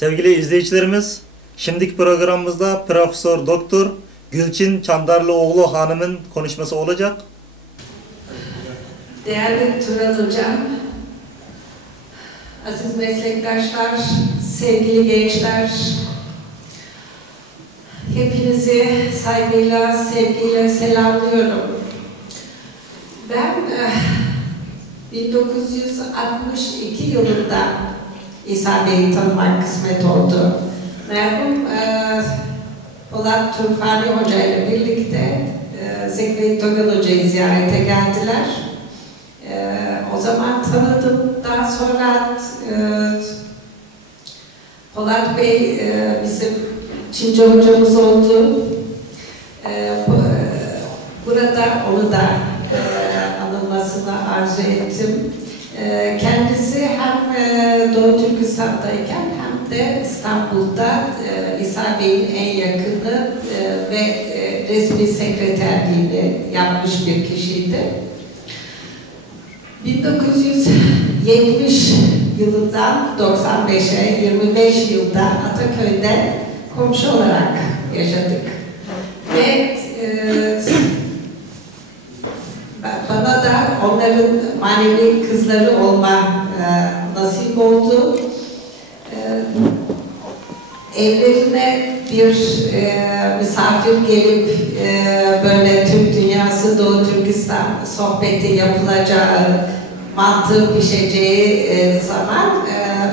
Sevgili izleyicilerimiz, şimdiki programımızda Profesör Doktor Gülçin Çandarlıoğlu Hanım'ın konuşması olacak. Değerli Turan Hocam, aziz meslektaşlar, sevgili gençler, hepinizi saygıyla, sevgiyle selamlıyorum. Ben 1962 yılında İsa Bey'i tanımak kısmet oldu. Merhum Polat Turfani Hoca ile birlikte Zeki Togal Hoca'yı ziyarete geldiler. O zaman tanıdım. Daha sonra Polat Bey bizim Çince hocamız oldu. Burada onu da anılmasını arzu ettim. Kendisi hem Doğu Türkistan'dayken hem de İstanbul'da İsa Bey'in en yakını ve resmi sekreterliğini yapmış bir kişiydi. 1970 yılından 95'e 25 yılda Ataköy'de komşu olarak yaşadık. Ve bana da onların manevi kızları olma nasip oldu. Evlerine bir misafir gelip böyle Türk dünyası, Doğu Türkistan sohbeti yapılacağı, mantı pişeceği zaman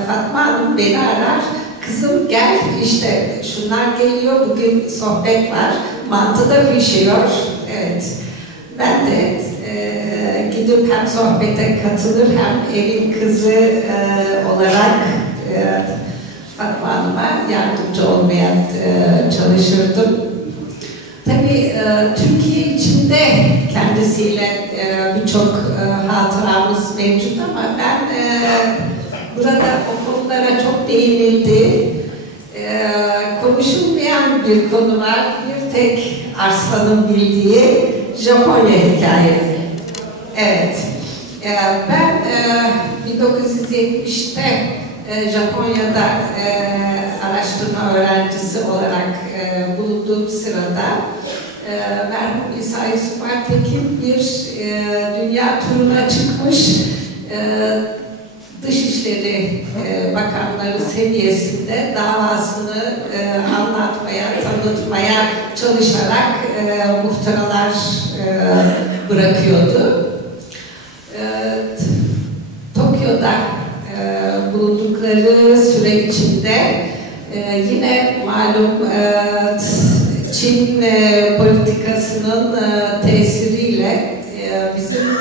Fatma Hanım beni arar. Kızım gel, işte şunlar geliyor, bugün sohbet var, mantı da pişiyor. Evet. Ben de gidip hem sohbete katılır hem evin kızı olarak Fatma Hanım'a yardımcı olmaya çalışırdım. Tabii Türkiye içinde kendisiyle birçok hatıramız mevcut ama ben burada o konulara çok değinildi. Konuşulmayan bir konu var. Bir tek Arslan'ın bildiği Japonya hikayesi. Evet. Ben 1970'te Japonya'da araştırma öğrencisi olarak bulunduğum sırada merhum İsa Yusuf Aytekin bir dünya turuna çıkmış, Dışişleri Bakanları seviyesinde davasını anlatmaya, tanıtmaya çalışarak muhtıralar bırakıyordu. Tokyo'da bulundukları süre içinde yine malum Çin politikasının tesiriyle bizim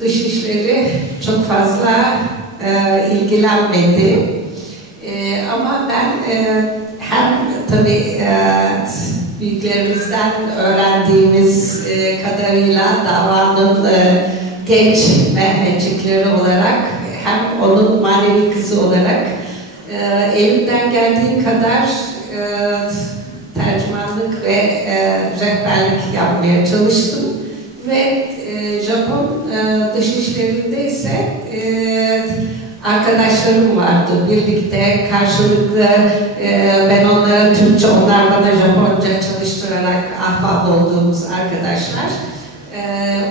dışişleri çok fazla ilgilenmedi. Ama ben hem tabii büyüklerimizden öğrendiğimiz kadarıyla davanın genç merhemecikleri olarak hem onun manevi kızı olarak elimden geldiği kadar tercümanlık ve rehberlik yapmaya çalıştım. Ve Japon dışişlerinde ise arkadaşlarım vardı. Birlikte karşılıklı ben onlara Türkçe, onlar bana Japonca çalıştırarak ahbap olduğumuz arkadaşlar.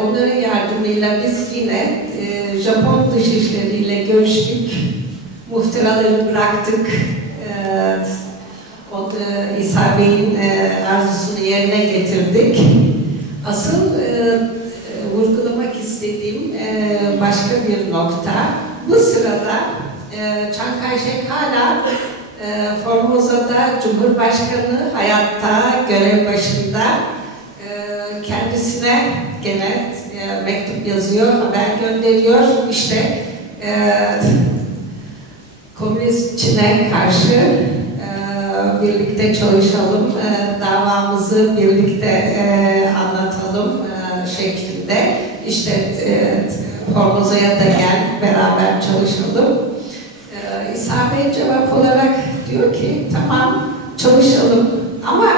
Onların yardımıyla biz yine Japon dışişleriyle görüştük. Muhtıraları bıraktık. İsa Bey'in arzusunu yerine getirdik. Asıl vurgulamak istediğim başka bir nokta. Bu sırada Chiang Kai-shek hala Formosa'da Cumhurbaşkanı hayatta, görev başında. Kendisine gene mektup yazıyor, haber gönderiyor. İşte Komünist Çin'e karşı birlikte çalışalım, davamızı birlikte anlatalım şeklinde. İşte Formosa'ya da gel, beraber çalışalım. İsa Bey cevap olarak diyor ki, tamam çalışalım ama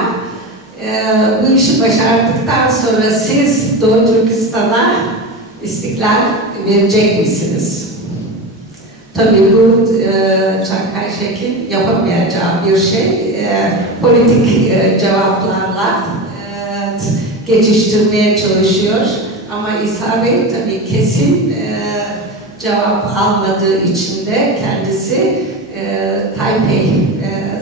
bu işi başardıktan sonra siz Doğu Türkistan'a istiklal verecek misiniz? Tabii bu Çankay Şek'in yapamayacağı bir şey. Politik cevaplarla geçiştirmeye çalışıyor. Ama İsa Bey tabii kesin cevap almadığı için de kendisi Taipei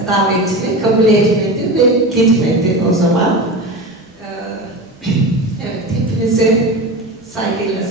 davetini kabul etmedi ve gitmedi o zaman. Evet, hepinize saygıyla